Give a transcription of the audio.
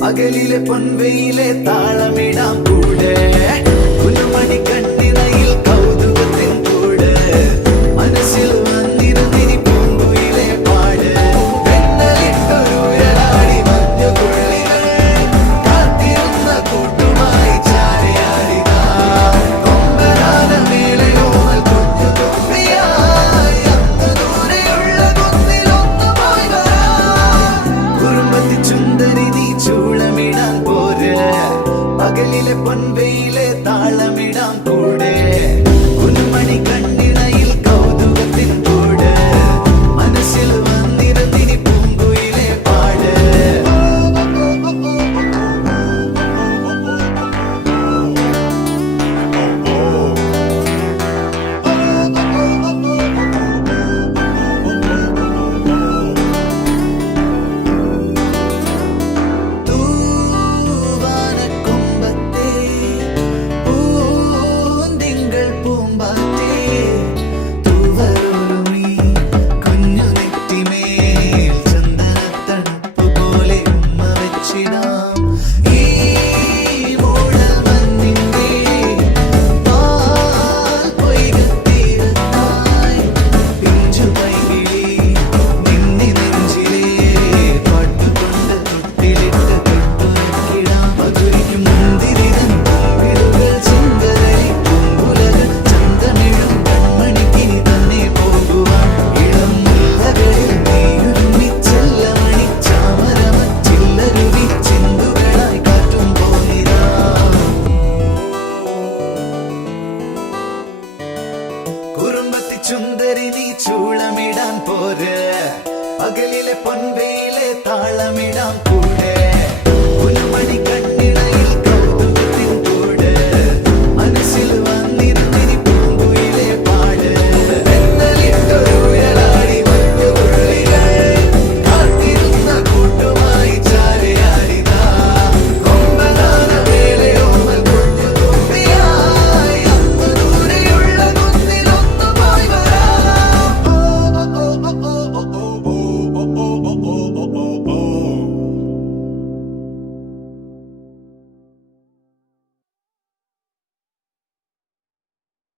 പകലിലെ പൊൻവെയിലെ താളമിടാം കൂടെ പുലമണി കണ്ണിനയിൽ കൗതുകത്തിൻ കൂടെ മനസ്സിൽ വന്നിരുന്നിരി പൂങ്കുയിലെ പാട് പെണ്ണലിട്ടൊരുഴലാടി മഞ്ഞുകുള്ളികൾ കാത്തിരുന്ന കൂട്ടുമായി ചാരയാടിതാ കൊമ്പനാന മേളയോമൽ കുഞ്ഞു തുമ്പിയായി അന്ന് ദൂരെയുള്ള കുന്നിലൊന്നുമായി വരാം കുറുമ്പത്തി ചുന്ദരി ചൂളമിടാൻ പോരെ പകലിലെ പൊൻവെയിലെ താളമിടാം കൂടെ